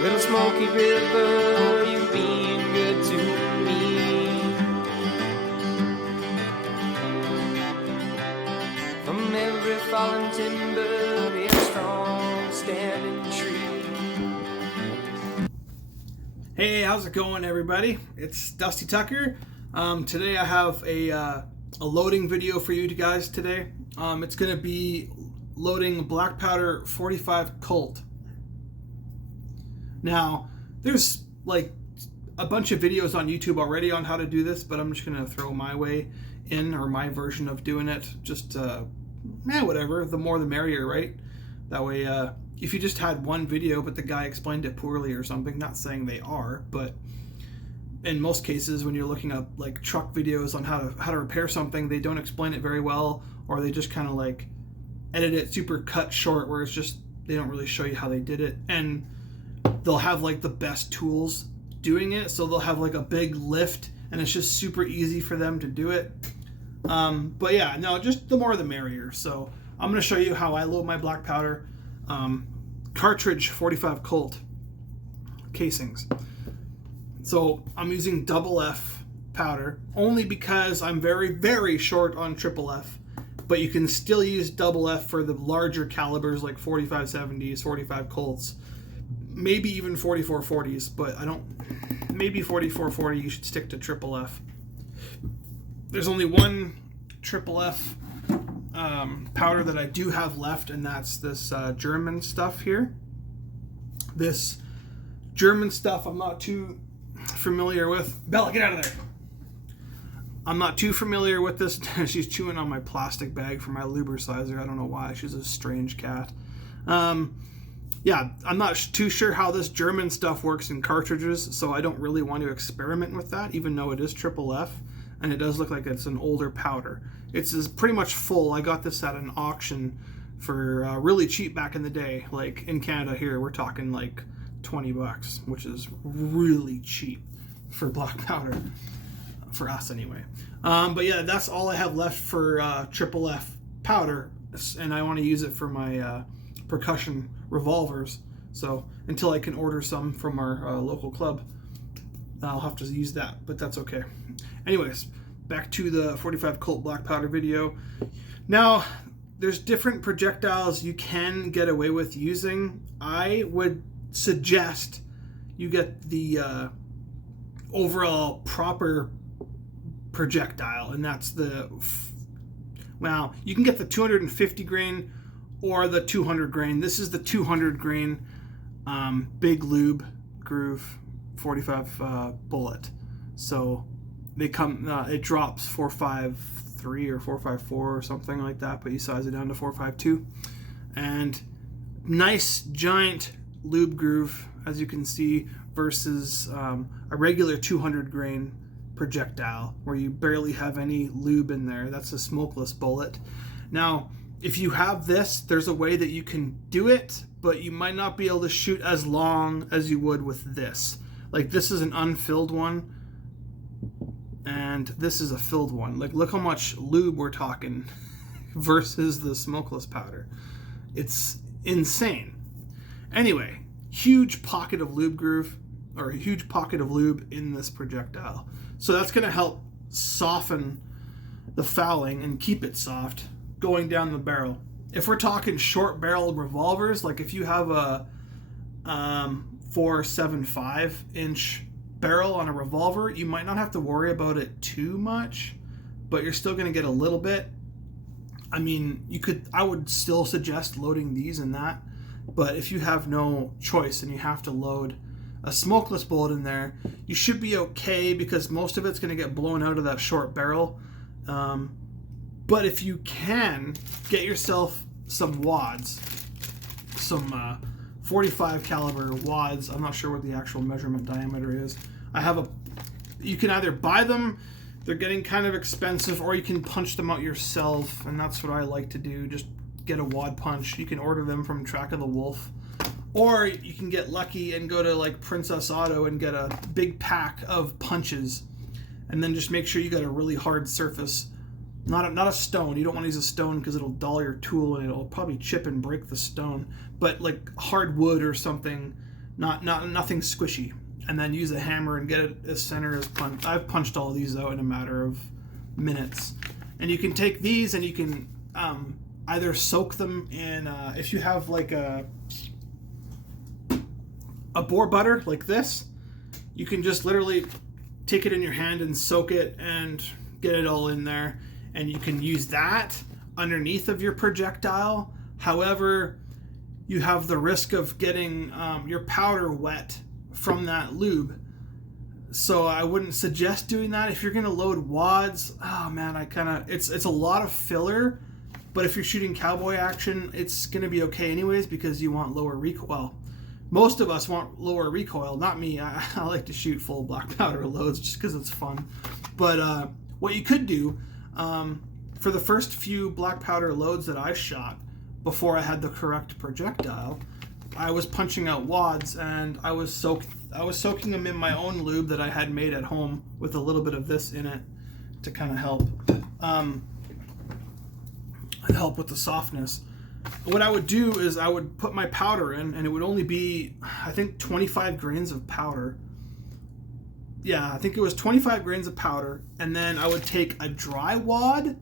Little Smoky River, you've been good to me. From every fallen timber, be a strong standing tree. Hey, how's it going, everybody? It's Dusty Tucker. Today I have a loading video for you guys today. It's going to be loading Black Powder 45 Colt. Now, there's like a bunch of videos on YouTube already on how to do this, but I'm just going to throw my way in, or my version of doing it. Just, whatever. The more the merrier, right? That way, if you just had one video, but the guy explained it poorly or something, not saying they are, but in most cases, when you're looking up like truck videos on how to repair something, they don't explain it very well, or they just kind of like edit it super cut short, where it's just, they don't really show you how they did it. And they'll have like the best tools doing it, so they'll have like a big lift and it's just super easy for them to do it. But yeah, no, just the more the merrier. So I'm going to show you how I load my Black Powder cartridge 45 Colt casings. So I'm using double F powder only because I'm very, very short on triple F, but you can still use double F for the larger calibers like 4570s, 45 Colts, maybe even 4440s, but maybe 4440 you should stick to triple F. There's only one triple F powder that I do have left, and that's this German stuff here. This German stuff I'm not too familiar with. Bella, get out of there. I'm not too familiar with this. She's chewing on my plastic bag for my lubricizer. I don't know why. She's a strange cat. Yeah, I'm not too sure how this German stuff works in cartridges, so I don't really want to experiment with that, even though it is triple F, and it does look like it's an older powder. It's pretty much full. I got this at an auction for really cheap back in the day. Like in Canada here, we're talking like $20, which is really cheap for black powder, for us anyway. But yeah, that's all I have left for triple F powder, and I want to use it for my percussion revolvers. So until I can order some from our local club, I'll have to use that, but that's okay. Anyways, back to the 45 Colt Black Powder video. Now, there's different projectiles you can get away with using. I would suggest you get the overall proper projectile, and that's you can get the 250 grain or the 200 grain. This is the 200 grain big lube groove 45 bullet. So they come, it drops 453 or 454 or something like that, but you size it down to 452. And nice giant lube groove, as you can see, versus a regular 200 grain projectile where you barely have any lube in there. That's a smokeless bullet. Now, if you have this, there's a way that you can do it, but you might not be able to shoot as long as you would with this. Like, this is an unfilled one, and this is a filled one. Like, look how much lube we're talking versus the smokeless powder. It's insane. Anyway, huge pocket of lube groove, or a huge pocket of lube in this projectile. So that's going to help soften the fouling and keep it soft going down the barrel. If we're talking short barrel revolvers, like if you have a 4.75 inch barrel on a revolver, you might not have to worry about it too much, but you're still going to get a little bit. I mean, I would still suggest loading these and that, but if you have no choice and you have to load a smokeless bullet in there, you should be okay, because most of it's going to get blown out of that short barrel. But if you can, get yourself some wads, some 45 caliber wads. I'm not sure what the actual measurement diameter is. You can either buy them, they're getting kind of expensive, or you can punch them out yourself, and that's what I like to do. Just get a wad punch. You can order them from Track of the Wolf, or you can get lucky and go to like Princess Auto and get a big pack of punches, and then just make sure you got a really hard surface. Not a stone. You don't want to use a stone because it'll dull your tool and it'll probably chip and break the stone. But like hard wood or something nothing squishy, and then use a hammer and get it as center as punch. I've punched all of these out in a matter of minutes. And you can take these and you can either soak them in, if you have like a boar butter like this, you can just literally take it in your hand and soak it and get it all in there. And you can use that underneath of your projectile. However, you have the risk of getting your powder wet from that lube. So I wouldn't suggest doing that. If you're going to load wads, oh man, it's a lot of filler, but if you're shooting cowboy action, it's going to be okay anyways because you want lower recoil. Well, most of us want lower recoil, not me. I like to shoot full black powder loads just because it's fun. But what you could do, for the first few black powder loads that I shot before I had the correct projectile, I was punching out wads and I was soaking them in my own lube that I had made at home with a little bit of this in it to kind of help with the softness. What I would do is I would put my powder in, and it would only be, I think, 25 grains of powder. Yeah, I think it was 25 grains of powder, and then I would take a dry wad,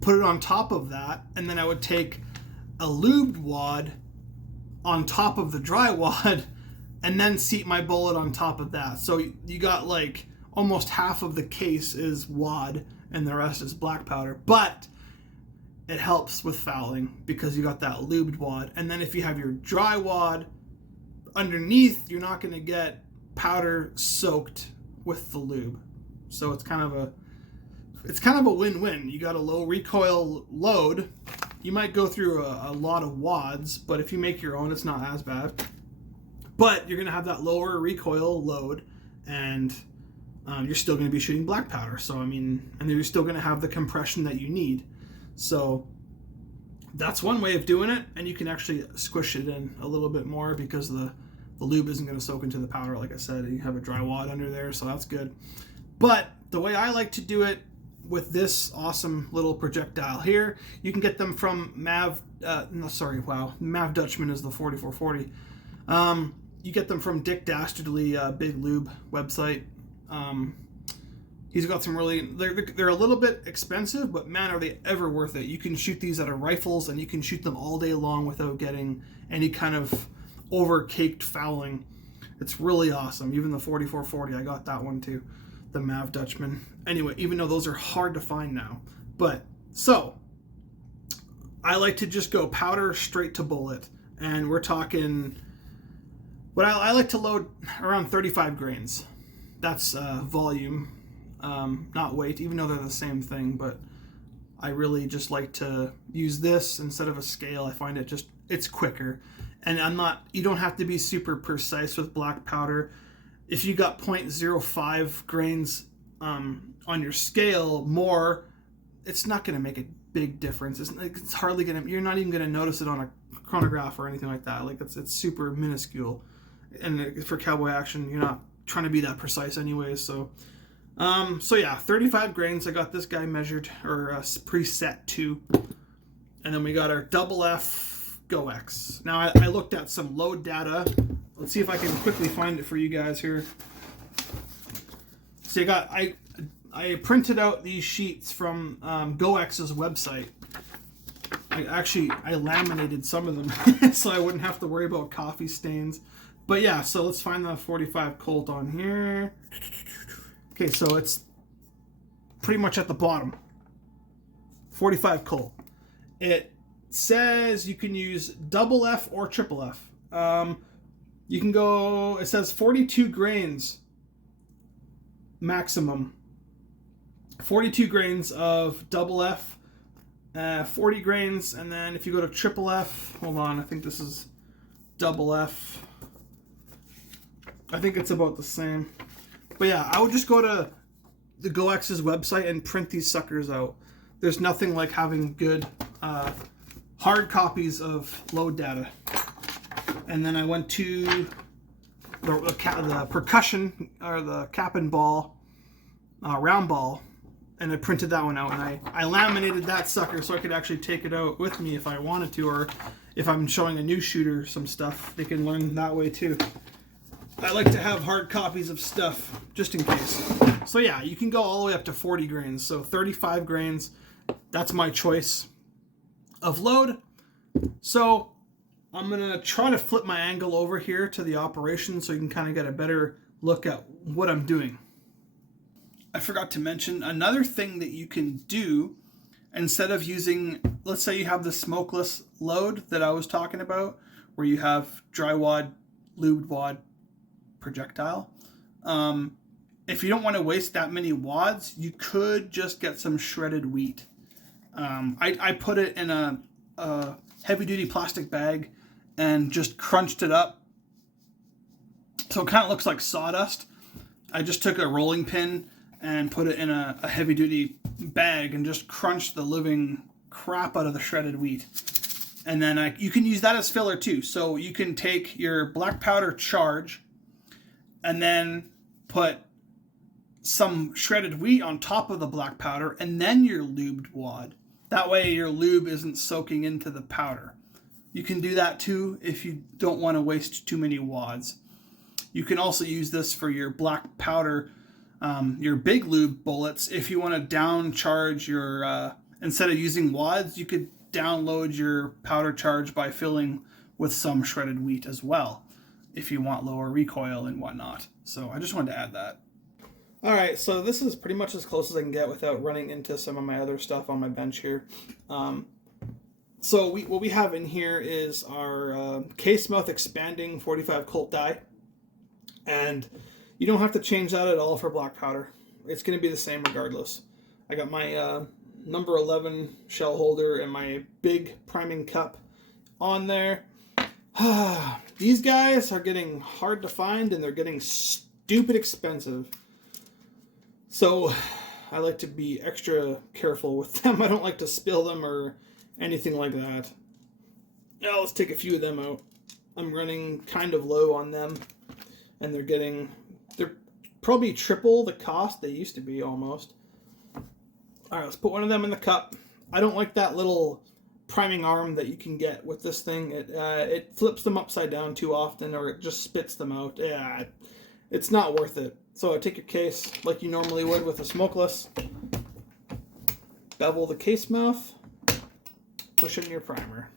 put it on top of that, and then I would take a lubed wad on top of the dry wad, and then seat my bullet on top of that. So you got like almost half of the case is wad and the rest is black powder. But it helps with fouling because you got that lubed wad. And then if you have your dry wad underneath, you're not going to get powder soaked with the lube. So it's kind of a win-win. You got a low recoil load. You might go through a lot of wads, but if you make your own, it's not as bad. But you're going to have that lower recoil load, and you're still going to be shooting black powder. So, I mean, and you're still going to have the compression that you need. So that's one way of doing it, and you can actually squish it in a little bit more because the lube isn't going to soak into the powder, like I said. You have a dry wad under there, so that's good. But the way I like to do it with this awesome little projectile here, you can get them from Mav Dutchman is the 4440. You get them from Dick Dastardly Big Lube website. He's got some really, they're a little bit expensive, but man, are they ever worth it. You can shoot these out of rifles, and you can shoot them all day long without getting any kind of over-caked fouling. It's really awesome. Even the 4440, I got that one too. The Mav Dutchman. Anyway, even though those are hard to find now. But, so, I like to just go powder straight to bullet. And we're talking, I like to load around 35 grains. That's volume, not weight, even though they're the same thing. But I really just like to use this instead of a scale. I find it's quicker. And you don't have to be super precise with black powder. If you got 0.05 grains on your scale more, it's not going to make a big difference. It's hardly going to, you're not even going to notice it on a chronograph or anything like that. Like it's super minuscule. And for cowboy action, you're not trying to be that precise anyways. So yeah, 35 grains. I got this guy measured, or preset to. And then we got our double F GoX. Now I looked at some load data. Let's see if I can quickly find it for you guys here. So I printed out these sheets from GoX's website. I laminated some of them so I wouldn't have to worry about coffee stains. But yeah, so let's find the 45 Colt on here. Okay, so it's pretty much at the bottom. 45 Colt. It says you can use double F or triple F. You can go, it says 42 grains maximum. 42 grains of double F, 40 grains, and then if you go to triple F, hold on, I think this is double F. I think it's about the same. But yeah, I would just go to the GoX's website and print these suckers out. There's nothing like having good hard copies of load data. And then I went to the percussion, or the cap and ball, round ball, and I printed that one out, and I laminated that sucker so I could actually take it out with me if I wanted to, or if I'm showing a new shooter some stuff, they can learn that way too. I like to have hard copies of stuff just in case. So yeah, you can go all the way up to 40 grains. So 35 grains, that's my choice of load. So I'm gonna try to flip my angle over here to the operation so you can kind of get a better look at what I'm doing. I forgot to mention another thing that you can do instead of using, let's say you have the smokeless load that I was talking about, where you have dry wad, lubed wad, projectile. If you don't want to waste that many wads, you could just get some shredded wheat. I put it in a heavy-duty plastic bag and just crunched it up so it kind of looks like sawdust. I just took a rolling pin and put it in a heavy-duty bag and just crunched the living crap out of the shredded wheat. And then you can use that as filler too. So you can take your black powder charge and then put some shredded wheat on top of the black powder and then your lubed wad. That way your lube isn't soaking into the powder. You can do that too if you don't want to waste too many wads. You can also use this for your black powder, your big lube bullets. If you want to down charge your, instead of using wads, you could download your powder charge by filling with some shredded wheat as well, if you want lower recoil and whatnot. So I just wanted to add that. All right, so this is pretty much as close as I can get without running into some of my other stuff on my bench here. So what we have in here is our case mouth expanding 45 Colt die. And you don't have to change that at all for black powder. It's going to be the same regardless. I got my number 11 shell holder and my big priming cup on there. These guys are getting hard to find and they're getting stupid expensive. So I like to be extra careful with them. I don't like to spill them or anything like that. Now let's take a few of them out. I'm running kind of low on them and they're probably triple the cost they used to be almost. All right, let's put one of them in the cup. I don't like that little priming arm that you can get with this thing. It flips them upside down too often or it just spits them out. Yeah, it's not worth it. So I take your case like you normally would with a smokeless, bevel the case mouth, push in your primer.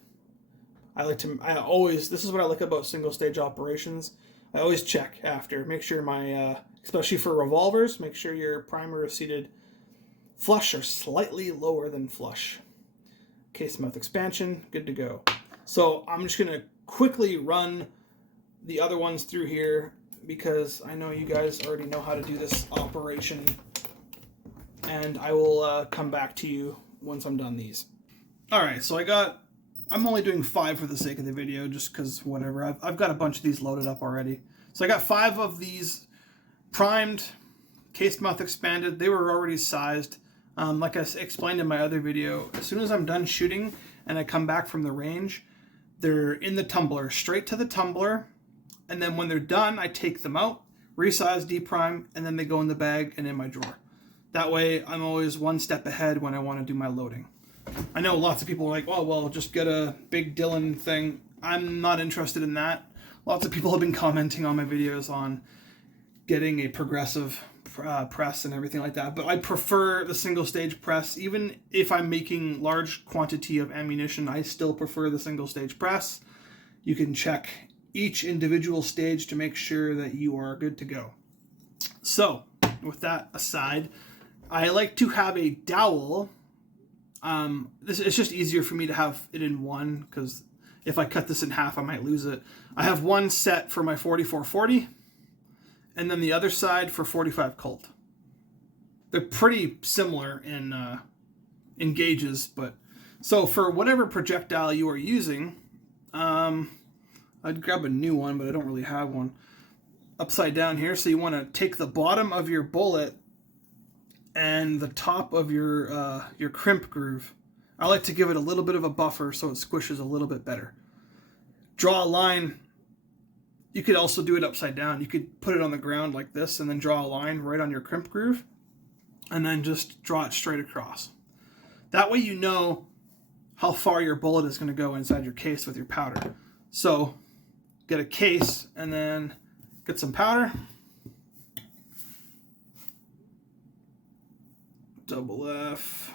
This is what I like about single stage operations. I always check after, make sure especially for revolvers, make sure your primer is seated flush or slightly lower than flush. Case mouth expansion, good to go. So I'm just going to quickly run the other ones through here because I know you guys already know how to do this operation, and I will come back to you once I'm done these. All right, so I'm only doing 5 for the sake of the video, just because whatever. I've got a bunch of these loaded up already. So I got 5 of these primed, case mouth expanded. They were already sized. Like I explained in my other video, as soon as I'm done shooting and I come back from the range, they're in the tumbler, straight to the tumbler. And then when they're done, I take them out, resize, deprime, and then they go in the bag and in my drawer. That way, I'm always one step ahead when I want to do my loading. I know lots of people are like, oh, well, just get a big Dylan thing. I'm not interested in that. Lots of people have been commenting on my videos on getting a progressive press and everything like that. But I prefer the single stage press. Even if I'm making large quantity of ammunition, I still prefer the single stage press. You can check each individual stage to make sure that you are good to go. So, with that aside, I like to have a dowel. It's just easier for me to have it in one, because if I cut this in half, I might lose it. I have one set for my 4440, and then the other side for 45 Colt. They're pretty similar in gauges, but so for whatever projectile you are using, I'd grab a new one, but I don't really have one. Upside down here, so you want to take the bottom of your bullet and the top of your crimp groove. I like to give it a little bit of a buffer so it squishes a little bit better. Draw a line. You could also do it upside down. You could put it on the ground like this and then draw a line right on your crimp groove and then just draw it straight across. That way you know how far your bullet is going to go inside your case with your powder. So get a case and then get some powder. Double F.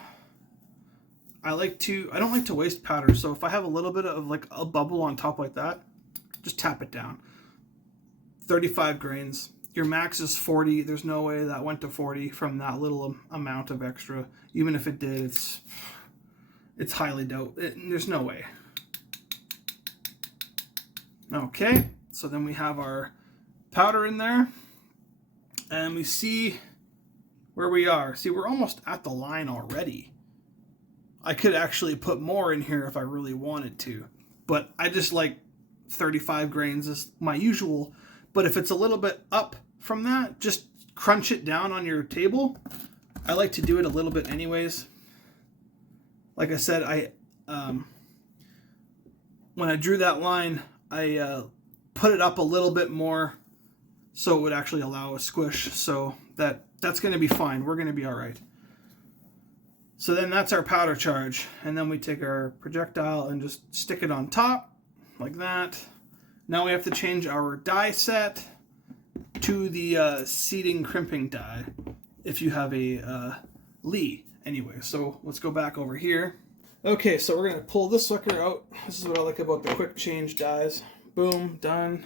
I don't like to waste powder, so if I have a little bit of like a bubble on top like that, just tap it down. 35 grains. Your max is 40. There's no way that went to 40 from that little amount of extra. Even if it did, it's highly doubt. There's no way. Okay, so then we have our powder in there, and we see where we are. See, we're almost at the line already. I could actually put more in here if I really wanted to, but I just like 35 grains is my usual. But if it's a little bit up from that, just crunch it down on your table. I like to do it a little bit anyways. Like I said, when I drew that line, I put it up a little bit more so it would actually allow a squish. So that's going to be fine. We're going to be all right. So then that's our powder charge. And then we take our projectile and just stick it on top like that. Now we have to change our die set to the seating crimping die if you have a Lee. Anyway, so let's go back over here. Okay, so we're going to pull this sucker out. This is what I like about the quick change dies. Boom, done.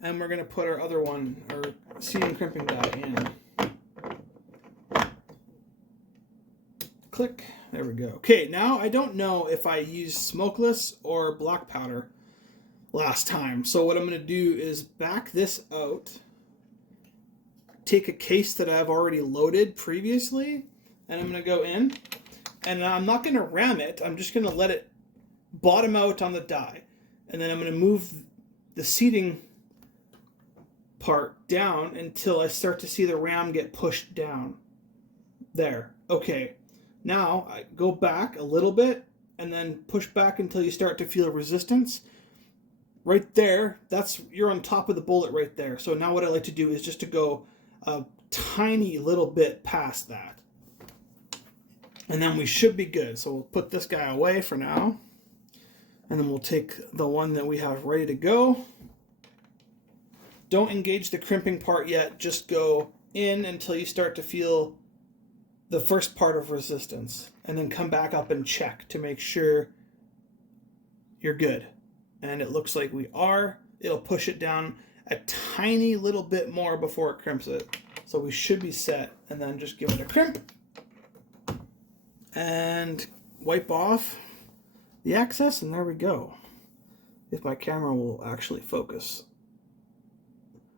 And we're going to put our other one, our seating crimping die in. Click. There we go. Okay, now I don't know if I used smokeless or black powder last time. So what I'm going to do is back this out, take a case that I've already loaded previously, and I'm going to go in, and I'm not going to ram it. I'm just going to let it bottom out on the die, and then I'm going to move the seating part down until I start to see the ram get pushed down. There. Okay. Now I go back a little bit and then push back until you start to feel resistance. Right there, you're on top of the bullet right there. So now what I like to do is just to go a tiny little bit past that. And then we should be good. So we'll put this guy away for now. And then we'll take the one that we have ready to go. Don't engage the crimping part yet. Just go in until you start to feel the first part of resistance. And then come back up and check to make sure you're good. And it looks like we are. It'll push it down a tiny little bit more before it crimps it. So we should be set. And then just give it a crimp. And wipe off the excess, and there we go. If my camera will actually focus.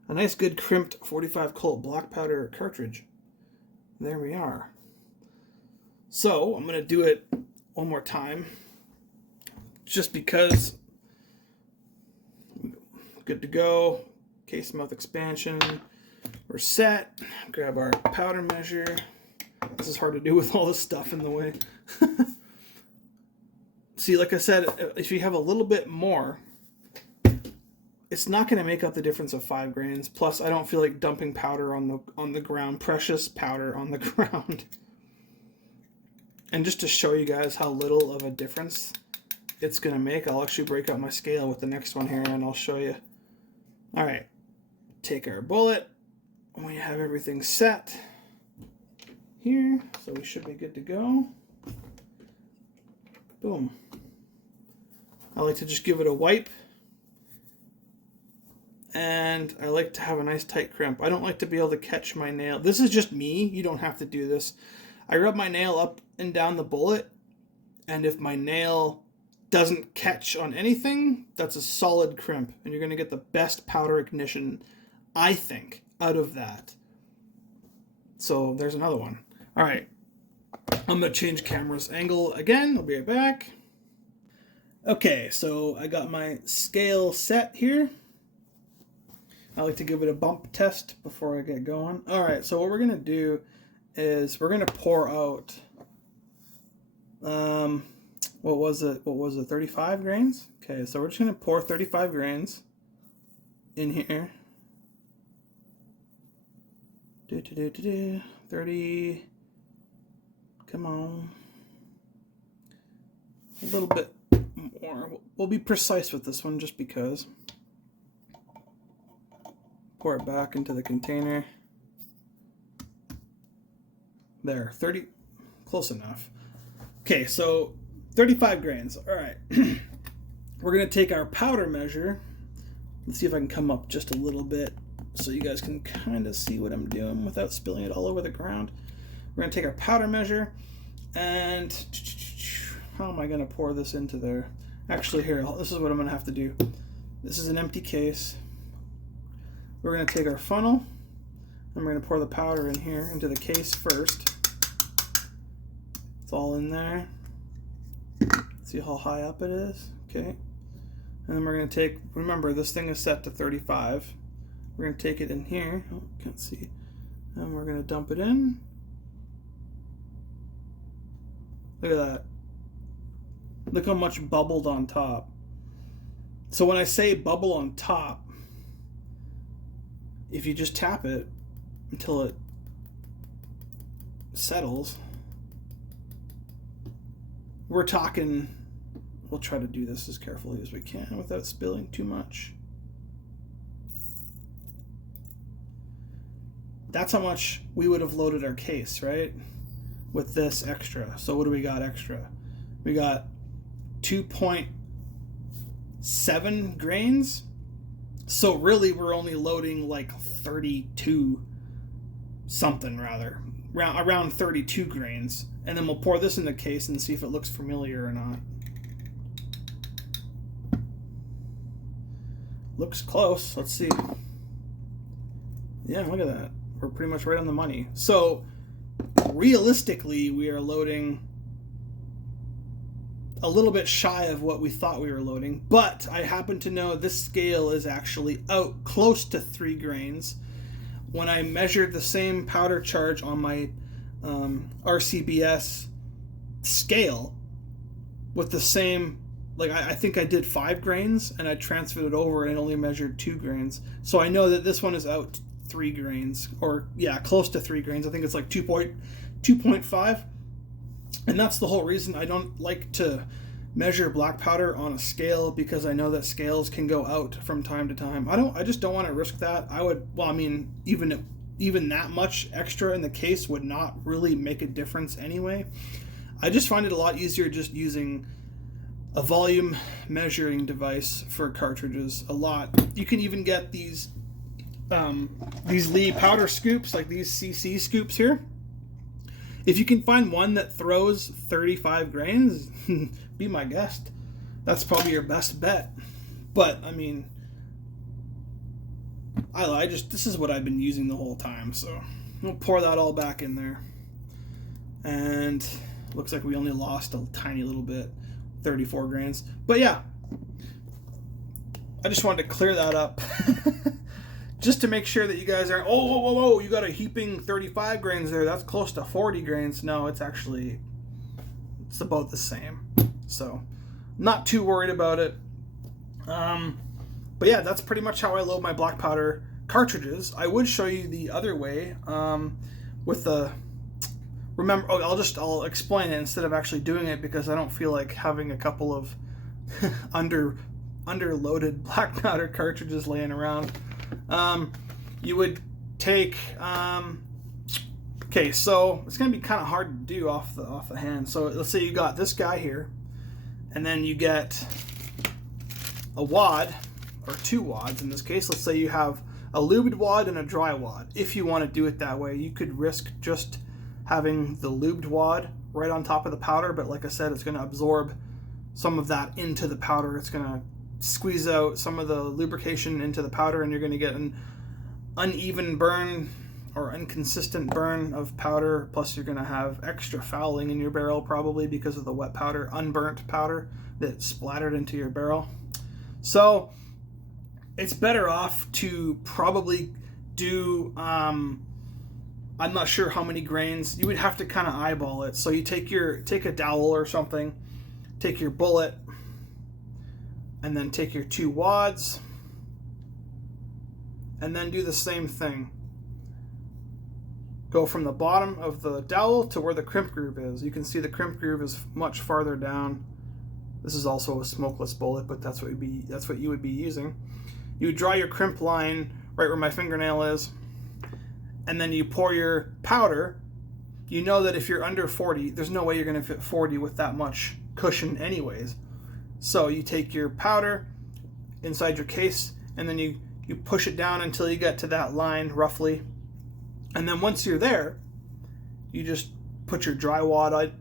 A nice good crimped 45 Colt Black Powder Cartridge. There we are. So I'm going to do it one more time. Just because. Good to go. Case mouth expansion. We're set. Grab our powder measure. This is hard to do with all this stuff in the way. See, like I said, if you have a little bit more, it's not going to make up the difference of 5 grains. Plus, I don't feel like dumping powder on the ground, precious powder on the ground. And just to show you guys how little of a difference it's going to make, I'll actually break out my scale with the next one here, and I'll show you. All right, take our bullet. We have everything set here, so we should be good to go. Boom. I like to just give it a wipe, and I like to have a nice tight crimp. I don't like to be able to catch my nail. This is just me. You don't have to do this. I rub my nail up and down the bullet, and if my nail doesn't catch on anything, that's a solid crimp, and you're going to get the best powder ignition, I think, out of that. So there's another one. All right, I'm going to change camera's angle again. I'll be right back. Okay, so I got my scale set here. I like to give it a bump test before I get going. All right, so what we're going to do is we're going to pour out, what was it, 35 grains? Okay, so we're just going to pour 35 grains in here. 30, come on. a little bit more. We'll be precise with this one just because. Pour it back into the container. There, 30, close enough. Okay, so 35 grains. All right. We're going to take our powder measure. Let's see if I can come up just a little bit so you guys can kind of see what I'm doing without spilling it all over the ground. We're going to take our powder measure and how am I going to pour this into there? Actually, here, this is what I'm going to have to do. This is an empty case. We're going to take our funnel and we're going to pour the powder in here into the case first. It's all in there. See how high up it is? Okay. And then we're going to take, remember this thing is set to 35. We're going to take it in here. Oh, can't see. And we're going to dump it in. Look at that. Look how much bubbled on top. So when I say bubble on top, if you just tap it until it settles, we're talking, we'll try to do this as carefully as we can without spilling too much. That's how much we would have loaded our case, right? With this extra. So what do we got extra? We got 2.7 grains. So really we're only loading like 32 something rather. Around 32 grains. And then we'll pour this in the case and see if it looks familiar or not. Looks close. Let's see. Yeah, look at that. We're pretty much right on the money. So realistically, we are loading a little bit shy of what we thought we were loading, but I happen to know this scale is actually out close to 3 grains. When I measured the same powder charge on my RCBS scale with the same, like I think I did 5 grains and I transferred it over and it only measured 2 grains. So I know that this one is out 3 grains, or yeah, close to 3 grains. I think it's like 2.5. And that's the whole reason I don't like to measure black powder on a scale, because I know that scales can go out from time to time. I just don't want to risk that. Even that much extra in the case would not really make a difference anyway. I just find it a lot easier just using a volume measuring device for cartridges. A lot. You can even get these Lee powder scoops, like these CC scoops here. If you can find one that throws 35 grains, be my guest. That's probably your best bet. But I mean, this is what I've been using the whole time. So we'll pour that all back in there. And looks like we only lost a tiny little bit, 34 grains. But yeah, I just wanted to clear that up. Just to make sure that you guys aren't, whoa, you got a heaping 35 grains there. That's close to 40 grains. No, it's about the same. So, not too worried about it. But yeah, that's pretty much how I load my black powder cartridges. I would show you the other way with the, I'll explain it instead of actually doing it, because I don't feel like having a couple of underloaded black powder cartridges laying around. You would take, okay, so it's going to be kind of hard to do off the hand. So let's say you got this guy here, and then you get a wad, or 2 wads in this case. Let's say you have a lubed wad and a dry wad. If you want to do it that way, you could risk just having the lubed wad right on top of the powder, but like I said, it's going to absorb some of that into the powder. It's going to squeeze out some of the lubrication into the powder, and you're going to get an uneven burn or inconsistent burn of powder. Plus you're going to have extra fouling in your barrel, probably because of the wet powder, unburnt powder that splattered into your barrel. So it's better off to probably do, I'm not sure how many grains. You would have to kind of eyeball it. So you take a dowel or something, take your bullet, and then take your 2 wads, and then do the same thing. Go from the bottom of the dowel to where the crimp groove is. You can see the crimp groove is much farther down This is also a smokeless bullet, but that's what you would be using. You would draw your crimp line right where my fingernail is, and then you pour your powder. You know that if you're under 40, there's no way you're going to fit 40 with that much cushion anyways. So you take your powder inside your case, and then you push it down until you get to that line roughly. And then once you're there, you just put your dry wad on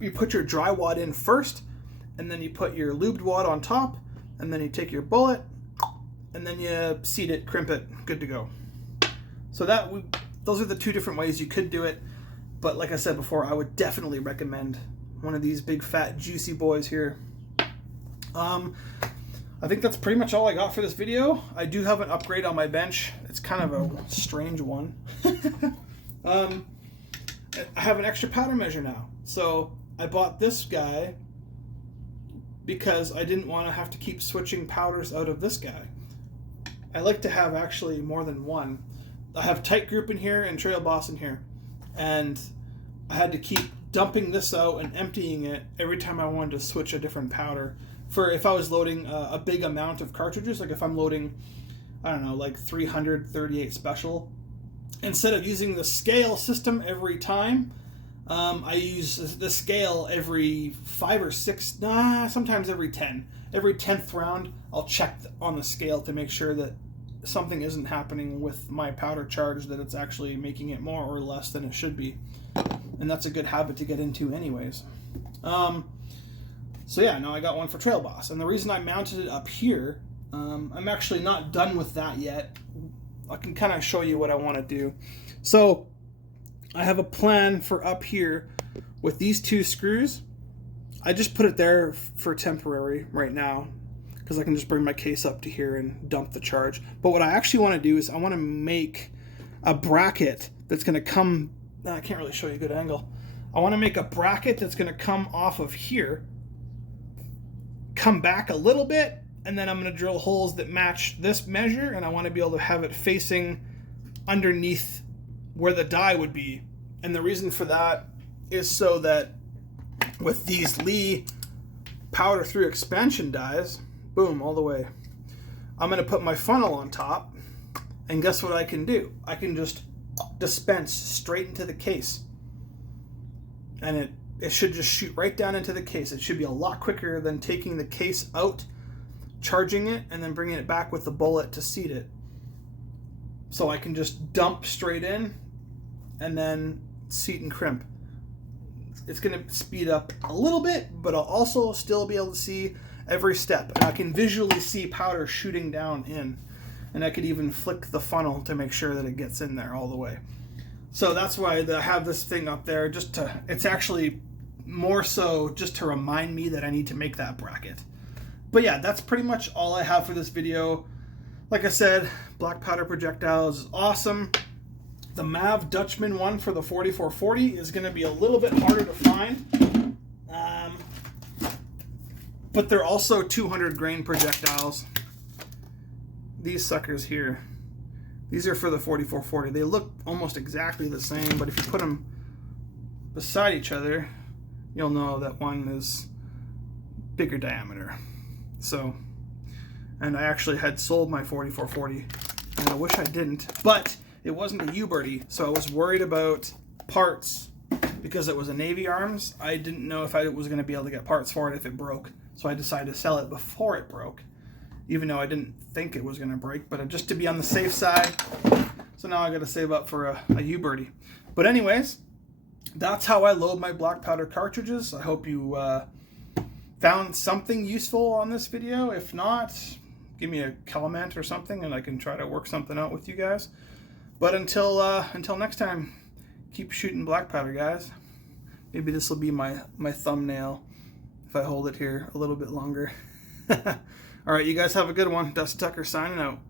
you put your dry wad in first, and then you put your lubed wad on top, and then you take your bullet, and then you seat it, crimp it, good to go. So those are the two different ways you could do it. But like I said before, I would definitely recommend one of these big fat juicy boys here. I think that's pretty much all I got for this video. I do have an upgrade on my bench. It's kind of a strange one. I have an extra powder measure now. So I bought this guy because I didn't want to have to keep switching powders out of this guy. I like to have actually more than one. I have Tight Group in here and Trail Boss in here. And I had to keep dumping this out and emptying it every time I wanted to switch a different powder. For if I was loading a big amount of cartridges, like if I'm loading, I don't know, like 338 special, instead of using the scale system every time, I use the scale every 5 or 6, sometimes every 10. Every 10th round, I'll check on the scale to make sure that something isn't happening with my powder charge, that it's actually making it more or less than it should be. And that's a good habit to get into anyways. So yeah, now I got one for Trail Boss. And the reason I mounted it up here, I'm actually not done with that yet. I can kind of show you what I want to do. So I have a plan for up here with these two screws. I just put it there for temporary right now, because I can just bring my case up to here and dump the charge. But what I actually want to do is I want to make a bracket that's going to come... I can't really show you a good angle. I want to make a bracket that's going to come off of here, come back a little bit, and then I'm going to drill holes that match this measure, and I want to be able to have it facing underneath where the die would be. And the reason for that is so that with these Lee powder through expansion dies, boom, all the way, I'm going to put my funnel on top, and guess what I can do? I can just dispense straight into the case, and it should just shoot right down into the case. It should be a lot quicker than taking the case out, charging it, and then bringing it back with the bullet to seat it. So I can just dump straight in and then seat and crimp. It's going to speed up a little bit, but I'll also still be able to see every step. And I can visually see powder shooting down in. And I could even flick the funnel to make sure that it gets in there all the way. So that's why I have this thing up there. It's actually more so just to remind me that I need to make that bracket. But yeah, that's pretty much all I have for this video. Like I said, Black Powder Projectiles is awesome. The Mav Dutchman one for the 4440 is going to be a little bit harder to find. But they're also 200 grain projectiles. These suckers here, these are for the 4440. They look almost exactly the same, but if you put them beside each other, you'll know that one is bigger diameter. So, and I actually had sold my 4440, and I wish I didn't, but it wasn't a U-birdie, so I was worried about parts because it was a Navy Arms. I didn't know if I was going to be able to get parts for it if it broke, so I decided to sell it before it broke, even though I didn't think it was going to break, but just to be on the safe side. So now I got to save up for a U-birdie. But anyways, that's how I load my black powder cartridges. I hope you found something useful on this video. If not, give me a comment or something and I can try to work something out with you guys. But until next time, keep shooting black powder, guys. Maybe this will be my thumbnail if I hold it here a little bit longer. All right, you guys have a good one. Dusty Tucker signing out.